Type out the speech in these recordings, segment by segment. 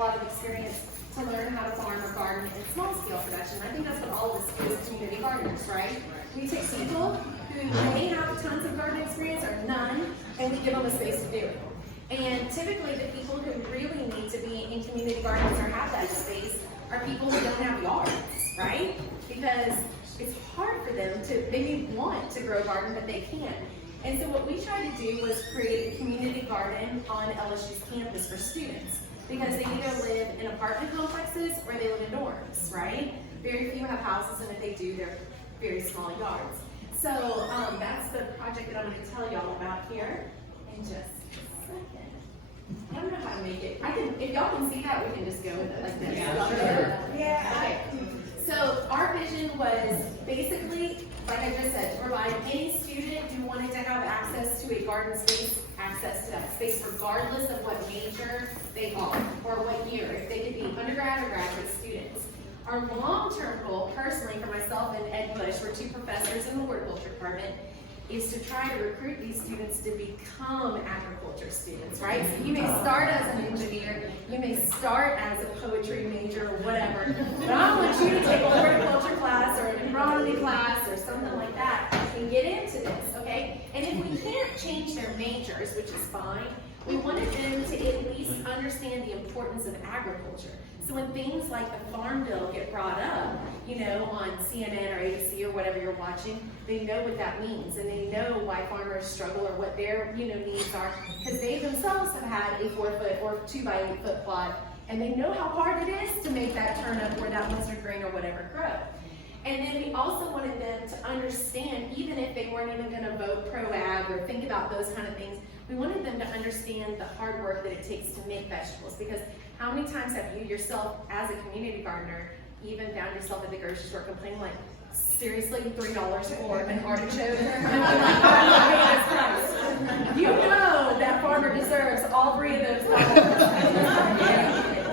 lot of experience to learn how to farm or garden in small scale production. I think that's what all of us do as community gardeners, right? We take people who may have tons of garden experience or none, and we give them a space to do it. And typically the people who really need to be in community gardens or have that space are people who don't have yards, right? Because it's hard for them to maybe want to grow a garden, but they can't. And so what we tried to do was create a community garden on LSU's campus for students, because they either live in apartment complexes or they live in dorms, right? Very few have houses, and if they do, they're very small yards. So that's the project that I'm going to tell y'all about here in just a second. I don't know how to make it. I can, if y'all can see that, we can just go with it like this. Yeah, sure. Yeah. Okay. So our vision was basically, like I just said, to provide any student who wanted to have access to a garden space, access to that space regardless of what major they are or what year, if they could be undergrad or graduate students. Our long-term goal, personally, for myself and Ed Bush, we're two professors in the horticulture department, is to try to recruit these students to become agriculture students, right? So you may start as an engineer, you may start as a poetry major or whatever, but I want you to take a horticulture class or an agronomy class or something like that and get into this, okay? And if we can't change their majors, which is fine, we wanted them to at least understand the importance of agriculture. So when things like the Farm Bill get brought up, you know, on CNN or ABC or whatever you're watching, they know what that means, and they know why farmers struggle or what their, you know, needs are, because they themselves have had a 4-foot or 2-by-8-foot plot, and they know how hard it is to make that turnip or that mustard grain or whatever grow. And then we also wanted them to understand, even if they weren't even going to vote pro-ag or think about those kind of things, we wanted them to understand the hard work that it takes to make vegetables. Because how many times have you yourself, as a community gardener, even found yourself at the grocery store complaining like, seriously, $3 for an artichoke? And I'm like, oh, Jesus Christ. You know that farmer deserves all 3 of those dollars.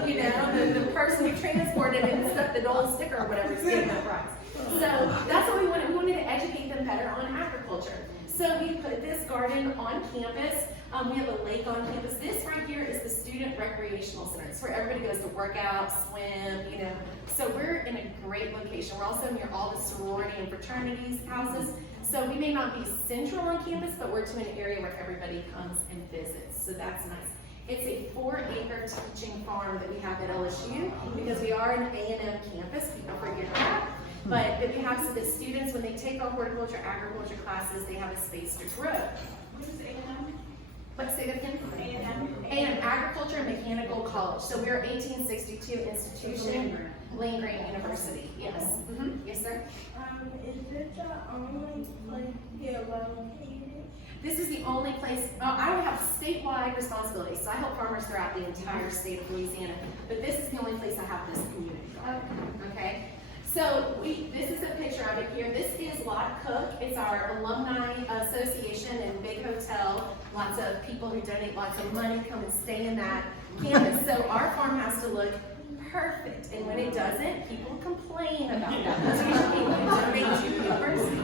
You know, the person who transported it and stuck the gold sticker or whatever is getting that price. So that's what we wanted. We wanted to educate them better on agriculture. So we put this garden on campus. We have a lake on campus. This right here is the student recreational center. It's where everybody goes to work out, swim, you know. So we're in a great location. We're also near all the sorority and fraternities houses. So we may not be central on campus, but we're to an area where everybody comes and visits. So that's nice. It's a 4-acre teaching farm that we have at LSU because we are an A&M campus. People forget that. But we have so that students, when they take our horticulture, agriculture classes, they have a space to grow. What is A&M? Let's say that again. A&M. Agriculture and Mechanical College. So we're an 1862 institution, Lane Grant University. Yes. Yes, sir. Is this the only place you're located? This is the only place, I have statewide responsibilities, so I help farmers throughout the entire state of Louisiana, but this is the only place I have this community garden, okay? So this is a picture of it here. This is Lot Cook. It's our alumni association and big hotel. Lots of people who donate lots of money come and stay in that campus. So our farm has to look perfect, and when it doesn't, people complain about that. Those are usually people who donate to the university.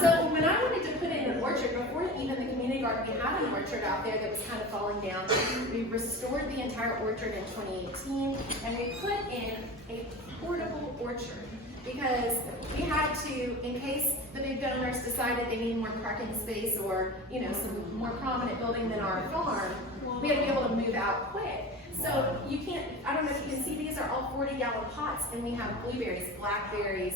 So when I wanted to put in an orchard, before even the community garden, we had an orchard out there that was kind of falling down. We restored the entire orchard in 2018, and we put in a portable orchard because we had to, in case the big donors decided they need more parking space or, you know, some more prominent building than our farm, we had to be able to move out quick. So you can't, I don't know if you can see, these are all 40-gallon pots, and we have blueberries, blackberries,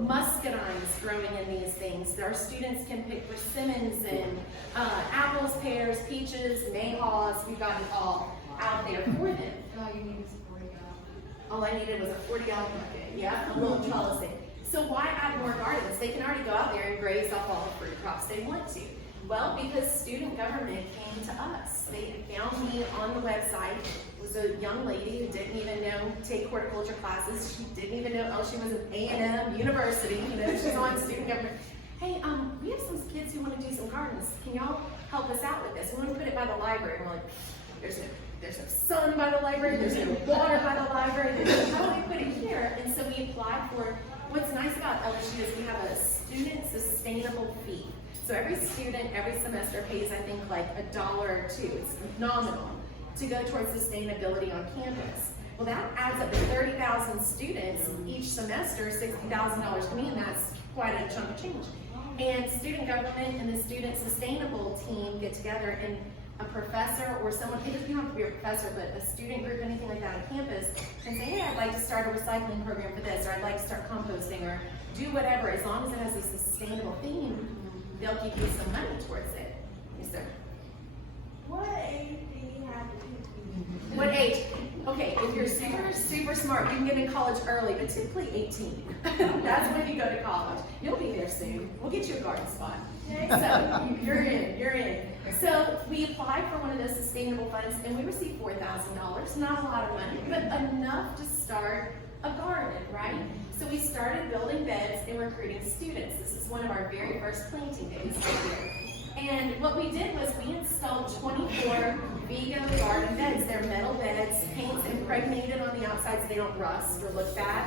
muscadines growing in these things. Our students can pick persimmons and apples, pears, peaches, mayhaws. We've got it all out there for them. All you need is a 40-gallon. All I needed was a 40-gallon bucket, yeah, a little trellising. So why add more gardens? They can already go out there and graze off all the fruit crops they want to. Well, because student government came to us. They found me on the website. It was a young lady who didn't even know take horticulture classes. She didn't even know LSU was an A&M university. You know, she's on student government. Hey, we have some kids who want to do some gardens. Can y'all help us out with this? We want to put it by the library. And we're like, there's no sun by the library. There's no water by the library. How do we put it here? And so we applied for. What's nice about LSU is we have a student sustainable fee. So every student, every semester pays, I think, like $1 or $2. It's nominal. to go towards sustainability on campus. Well, that adds up to 30,000 students each semester, $60,000 to me, and that's quite a chunk of change. And student government and the student sustainable team get together, and a professor or someone, it doesn't have to be a professor, but a student group, anything like that on campus, can say, hey, I'd like to start a recycling program for this, or I'd like to start composting, or do whatever. As long as it has a sustainable theme, they'll give you some money towards it. Yes, sir. What age do you have to be? What age? Okay, if you're super smart, you can get in college early, but typically 18. That's when you go to college. You'll be there soon. We'll get you a garden spot. So you're in. So we applied for one of those sustainable funds, and we received $4,000. Not a lot of money, but enough to start a garden, right? So we started building beds and recruiting students. This is one of our very first planting days right here. And what we did was we installed 24 Vigo garden beds. They're metal beds, paint's impregnated on the outside so they don't rust or look bad.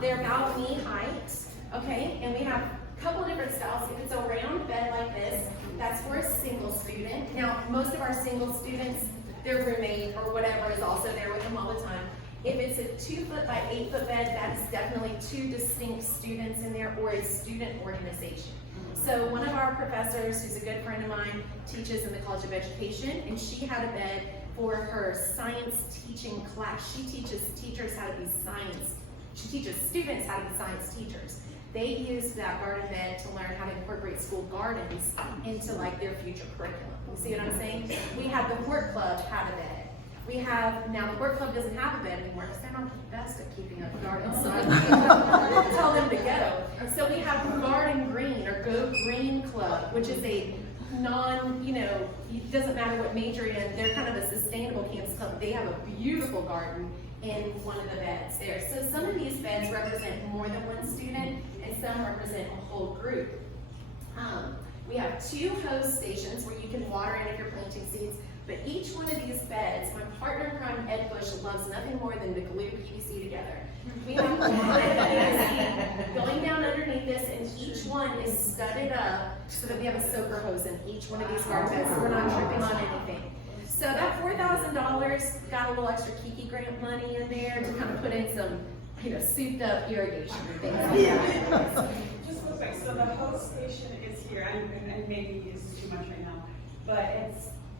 They're about knee height, okay? And we have a couple of different styles. If it's a round bed like this, that's for a single student. Now, most of our single students, their roommate or whatever is also there with them all the time. If it's a 2 foot by 8 foot bed, that is definitely 2 distinct students in there or a student organization. So one of our professors, who's a good friend of mine, teaches in the College of Education, and she had a bed for her science teaching class. She teaches teachers how to be science. She teaches students how to be science teachers. They used that garden bed to learn how to incorporate school gardens into like their future curriculum. You see what I'm saying? We have the Hort Club have a bed. We have, now the Hort Club doesn't have a bed anymore because they're not the best at keeping up gardens, so I can't tell them to go. So we have Garden Green or Go Green Club, which is a it doesn't matter what major you're in, they're kind of a sustainable campus club. They have a beautiful garden in one of the beds there. So some of these beds represent more than one student and some represent a whole group. We have 2 hose stations where you can water in if you're planting seeds. But each one of these beds, my partner in crime, Ed Bush, loves nothing more than to glue PVC together. We have PVC going down underneath this, and each one is studded up so that we have a soaker hose in each one of these garden beds, so we're not tripping on anything. So that $4,000 got a little extra Kiki grant money in there to kind of put in some, souped up irrigation and things like that. Just real quick, so the hose station is here, and maybe this is too much right now, but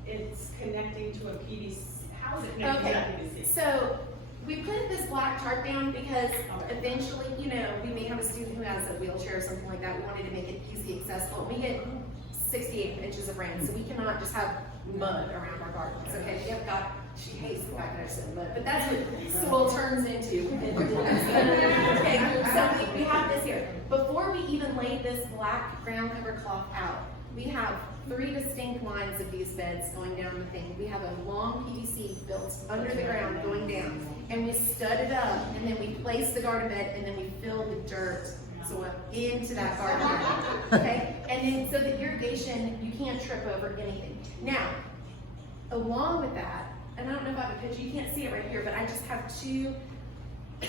it's connecting to a PVC. How is it connecting to that PVC? So we put this black tarp down because eventually, we may have a student who has a wheelchair or something like that. We wanted to make it easy accessible. We get 68 inches of rain, so we cannot just have mud around our gardens. Okay, we have got. She hates the fact that I said mud, but that's what soil turns into. Okay, so we have this here. Before we even laid this black ground cover cloth out, we have 3 distinct lines of these beds going down the thing. We have a long PVC built under the ground going down, and we stud it up, and then we place the garden bed, and then we fill the dirt soil into that garden bed. Okay, and then so the irrigation, you can't trip over anything. Now, along with that, and I don't know if I have a picture, you can't see it right here, but I just have 2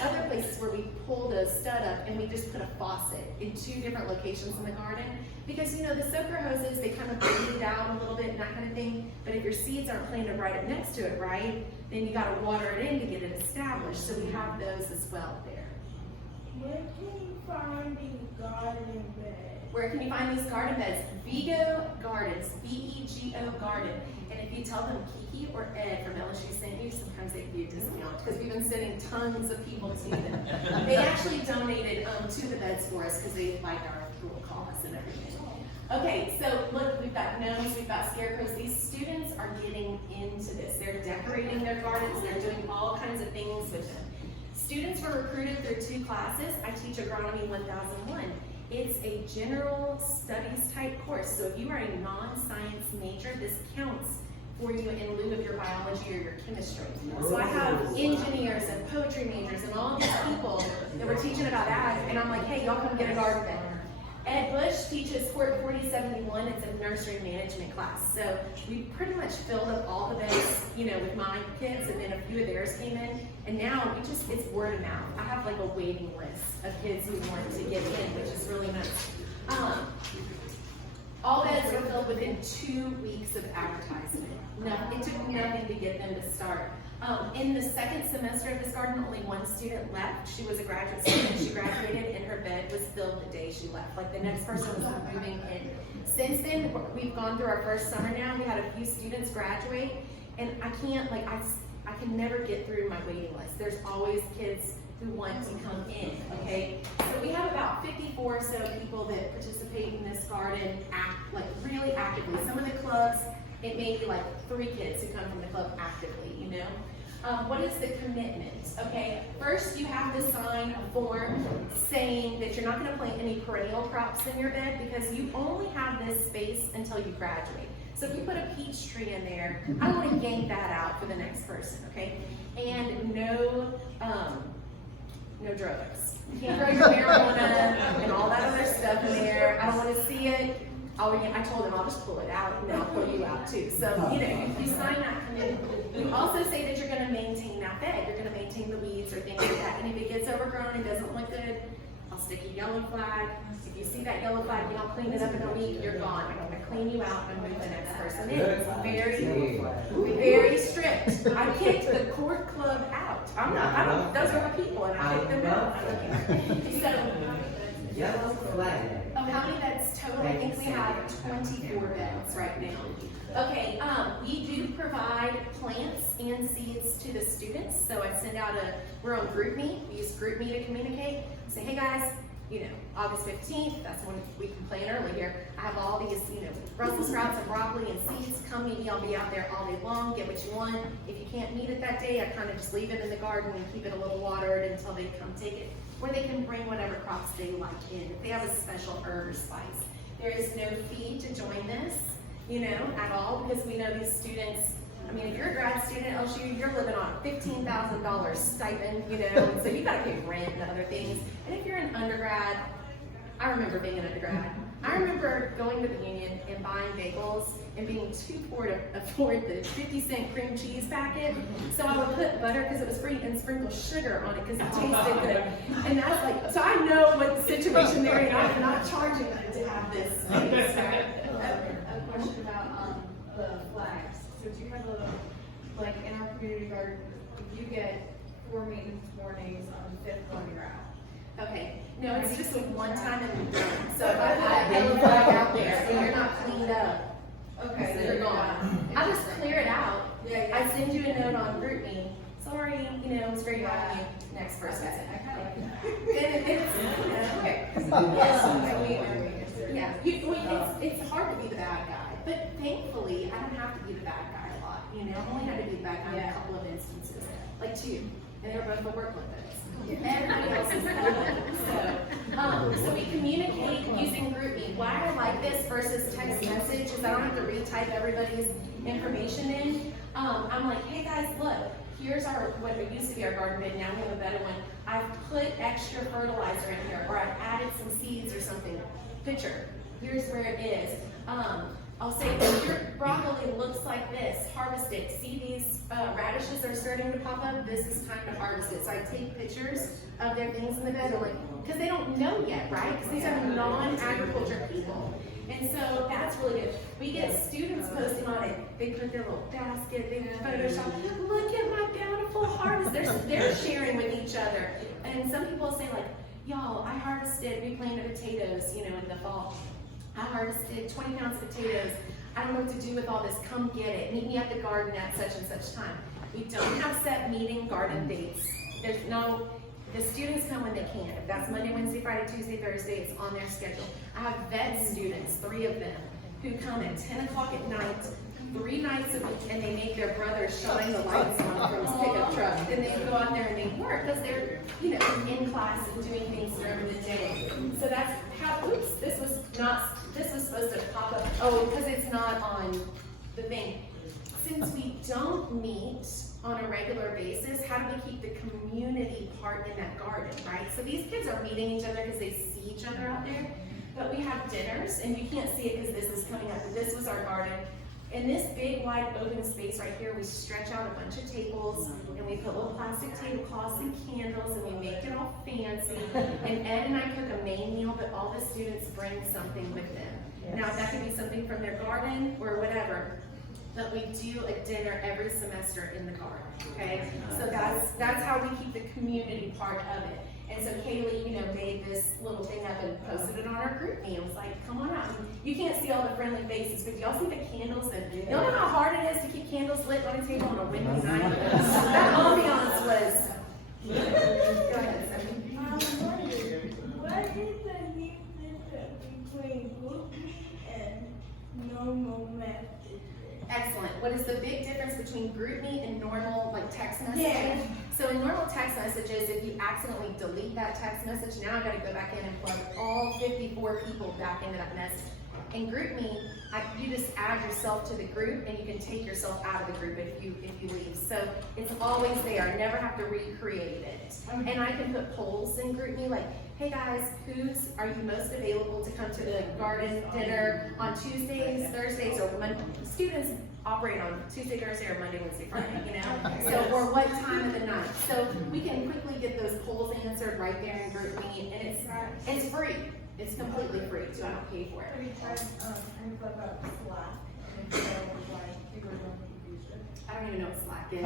other places where we pulled a stud up and we just put a faucet in 2 different locations in the garden. Because the soaker hoses, they kind of bleed out a little bit and that kind of thing. But if your seeds aren't planted right up next to it, right, then you gotta water it in to get it established. So we have those as well there. Where can you find these garden beds? Where can you find these garden beds? Vigo Gardens, V-E-G-O Garden. And if you tell them Kiki or Ed from LSU sent you, sometimes they give you a discount because we've been sending tons of people to them. They actually donated 2 of the beds for us because they like our fuel costs and everything. Okay, so look, we've got gnomes, we've got scarecrows. These students are getting into this. They're decorating their gardens, they're doing all kinds of things with them. Students were recruited through 2 classes. I teach Agronomy 1001. It's a general studies type course. So if you are a non-science major, this counts for you in lieu of your biology or your chemistry. So I have engineers and poetry majors and all these people that were teaching about ag, and I'm like, hey, y'all come get a garden bed. Ed Bush teaches Hort 4071. It's a nursery management class. So we pretty much filled up all the beds, with my kids, and then a few of theirs came in. And now it's word of mouth. I have like a waiting list of kids who want to get in, which is really nice. All beds were filled within 2 weeks of advertisement. No, it took nothing to get them to start. In the second semester of this garden, only one student left. She was a graduate student. She graduated and her bed was filled the day she left. Like the next person was moving in. Since then, we've gone through our first summer now. We had a few students graduate, and I can't, like, I can never get through my waiting list. There's always kids who want to come in, okay? So we have about 54 or so people that participate in this garden, really actively. Some of the clubs, it may be like 3 kids who come from the club actively, you know? What is the commitment? Okay, first you have to sign a form saying that you're not gonna plant any perennial crops in your bed because you only have this space until you graduate. So if you put a peach tree in there, I want to yank that out for the next person, okay? And no drugs. You can't grow your marijuana and all that other stuff in there. I don't want to see it. I told them I'll just pull it out and then I'll pull you out too. So, you know, you sign that commitment. We also say that you're going to maintain that bed. You're going to maintain the weeds or things like that. And if it gets overgrown and doesn't look good, I'll stick a yellow flag. If you see that yellow flag, you don't clean it up in a week, you're gone. I'm going to clean you out and move the next person in. It's very strict. I kicked the court club out. Those are the people and I kicked them out. Yellow flag. Oh, how many beds total? I think we have 24 beds right now. Okay, we do provide plants and seeds to the students. So I send out we're on GroupMe. We use GroupMe to communicate. Say, hey guys, you know, August 15th, that's when we can plan early here. I have all these, you know, Brussels sprouts and broccoli and seeds. Come meet me, I'll be out there all day long, get what you want. If you can't meet it that day, I kind of just leave it in the garden and keep it a little watered until they come take it. Or they can bring whatever crops they like in. If they have a special herb or spice. There is no fee to join this, you know, at all, because we know these students, I mean, if you're a grad student at LSU, you're living on a $15,000 stipend, you know, and so you gotta pay rent and other things. And if you're an undergrad, I remember being an undergrad. I remember going to the Union and buying bagels and being too poor to afford the 50-cent cream cheese packet. So I would put butter because it was free and sprinkle sugar on it because it tasted good. And that's like, so I know what the situation there is. I'm not charging them to have this. A question about the flags. So do you have like in our community garden, you get 4 maintenance warnings on the 5th one you're out? Okay, no, it's just a one-time and done. So if I put a yellow flag out there and you're not cleaned up, Okay, so you're gone. I just clear it out. Yeah. I send you a note on GroupMe. Sorry, you know, it's very bad of you. Next person. I kind of like that. It's hard to be the bad guy, but thankfully I don't have to be the bad guy a lot. You know, I've only had to be the bad guy in a couple of instances, like 2, and they're both the workload those. Everybody else is good. So we communicate using GroupMe. Why I like this versus text message is I don't have to retype everybody's information in. I'm like, hey guys, look, here's what used to be our garden bed, now we have a better one. I've put extra fertilizer in here, or I've added some seeds or something. Picture, here's where it is. I'll say, if your broccoli looks like this, harvest it. See these radishes are starting to pop up? This is time to harvest it. So I take pictures of their things in the bed, because they don't know yet, right? Because these are non-agriculture people. And so that's really good. We get students posting on it. They put their little basket, they Photoshop, look at my bountiful harvest. They're sharing with each other. And some people say like, y'all, I harvested, we planted potatoes, you know, in the fall. I harvested 20 pounds of potatoes. I don't know what to do with all this. Come get it. Meet me at the garden at such and such time. We don't have set meeting garden dates. The students come when they can. If that's Monday, Wednesday, Friday, Tuesday, Thursday, it's on their schedule. I have vet students, 3 of them, who come at 10 o'clock at night, 3 nights a week, and they make their brother shine the lights on from his pickup truck. And they go out there and they work because they're, you know, in class and doing things during the day. So that's how, oops, this was supposed to pop up. Oh, because it's not on the thing. Since we don't meet on a regular basis, how do we keep the community part in that garden, right? So these kids are meeting each other because they see each other out there. But we have dinners, and you can't see it because this is coming up. This was our garden. In this big, wide, open space right here, we stretch out a bunch of tables, and we put little plastic tablecloths and candles, and we make it all fancy. And Ed and I cook a main meal, but all the students bring something with them. Now, that could be something from their garden or whatever, but we do a dinner every semester in the garden, okay? So that's how we keep the community part of it. And so Kaylee, made this little thing up and posted it on our group meet. It was like, come on out. You can't see all the friendly faces, but y'all see the candles? And y'all know how hard it is to keep candles lit on a table on a windy night? That ambiance was. Go ahead, Stephanie. What is the new difference between group and normal messages? Excellent. What is the big difference between group meet and normal, like, text messaging? Yeah. So in normal text messages, if you accidentally delete that text message, now I gotta go back in and plug all 54 people back into that message. In group meet, you just add yourself to the group and you can take yourself out of the group if you leave. So it's always there. I never have to recreate it. And I can put polls in group meet like, hey guys, are you most available to come to the garden dinner on Tuesdays, Thursdays, or Monday? Students operate on Tuesday, Thursday, or Monday, Wednesday, Friday, So, or what time of the night. So we can quickly get those polls answered right there in group meet, and it's free. It's completely free, so I don't pay for it. Have you tried, any flip up Slack? And so, like, people don't use it. I don't even know what Slack is.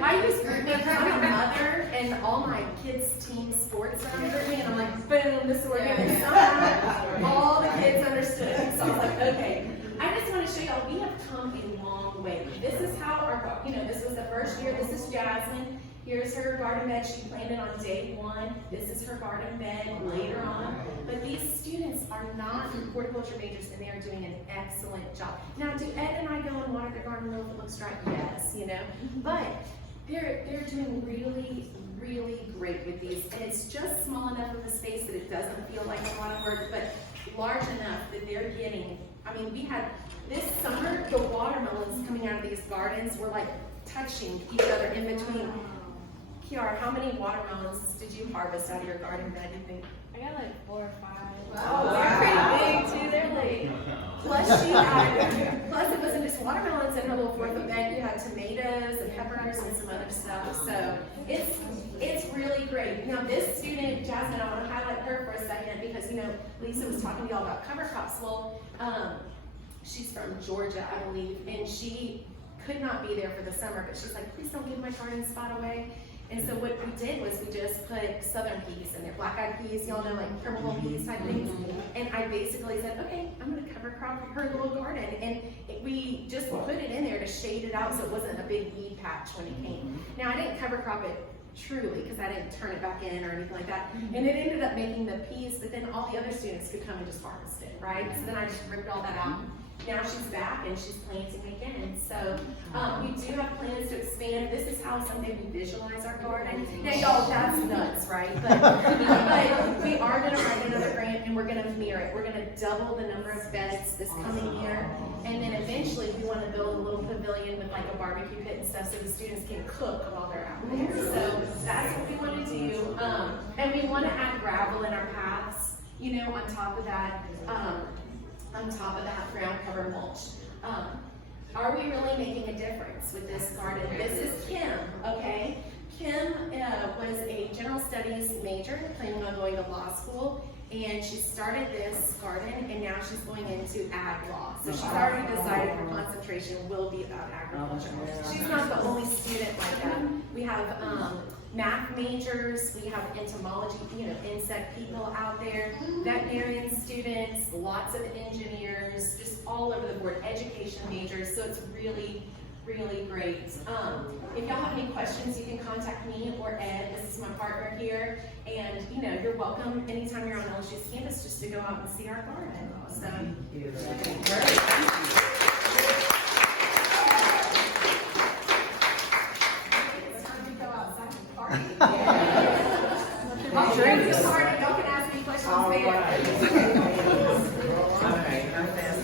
I use group meet because I'm a mother, and all my kids' team sports are on group meet, and I'm like, boom, this is working. And somehow, all the kids understood it. So I was like, okay. I just want to show y'all, we have come a long way. This is how our, this was the first year. This is Jasmine. Here's her garden bed. She planted on day 1. This is her garden bed later on. But these students are not horticulture majors, and they are doing an excellent job. Now, do Ed and I go and water their garden if it looks dry? Yes, But they're doing really, really great with these. And it's just small enough of a space that it doesn't feel like a lot of work, but large enough that they're getting, we had this summer, the watermelons coming out of these gardens were like touching each other in between. Kiara, how many watermelons did you harvest out of your garden bed, you think? I got like 4 or 5. Wow. They're pretty big too, they're like. Plus it wasn't just watermelons in her little 4-foot bed, you had tomatoes and peppers and some other stuff. So it's really great. Now this student, Jasmine, I want to highlight her for a second because Lisa was talking to y'all about cover crops. Well, she's from Georgia, I believe, and she could not be there for the summer, but she's like, please don't give my garden spot away. And so what we did was we just put southern peas in there, black-eyed peas, y'all know, like purple peas type things. And I basically said, okay, I'm gonna cover crop her little garden. And we just put it in there to shade it out so it wasn't a big weed patch when it came. Now I didn't cover crop it truly because I didn't turn it back in or anything like that. And it ended up making the peas, but then all the other students could come and just harvest it, right? So then I just ripped all that out. Now she's back and she's planting again. So we do have plans to expand. This is how someday we visualize our garden. Now y'all, that's nuts, right? But we are gonna write another grant and we're gonna mirror it. We're gonna double the number of beds this coming year. And then eventually we wanna build a little pavilion with like a barbecue pit and stuff so the students can cook while they're out there. So that's what we wanna do. And we wanna add gravel in our paths, on top of that. On top of that ground cover mulch. Are we really making a difference with this garden? This is Kim, okay? Kim was a general studies major, planning on going to law school, and she started this garden, and now she's going into ag law. So she's already decided her concentration will be about agriculture. She's not the only student like that. We have math majors, we have entomology, insect people out there, veterinarian students, lots of engineers, just all over the board, education majors, so it's really, really great. If y'all have any questions, you can contact me or Ed, this is my partner here, and you're welcome anytime you're on LSU's campus just to go out and see our garden. So, I'll drink the party.